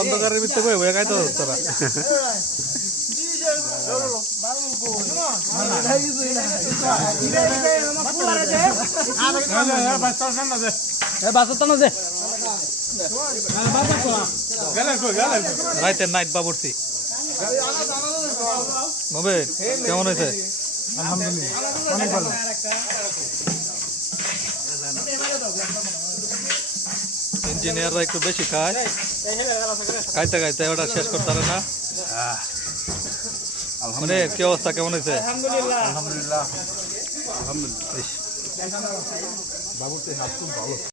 অন্ধকারের ভিতরে বয়ে খাইতে তোরা রাইতের নাইট বাবুর্চি হবে কেমন হয়েছে? আলহামদুলিল্লাহ অনেক ভালো। ইঞ্জিনিয়াররা একটু বেশি খায়, খাইতে খাইতে ওটা শেষ করতে পারে না। মানে কি অবস্থা, কেমন হয়েছে? আলহামদুলিল্লাহ আলহামদুলিল্লাহ। বাবুর্চির হাত খুব ভালো।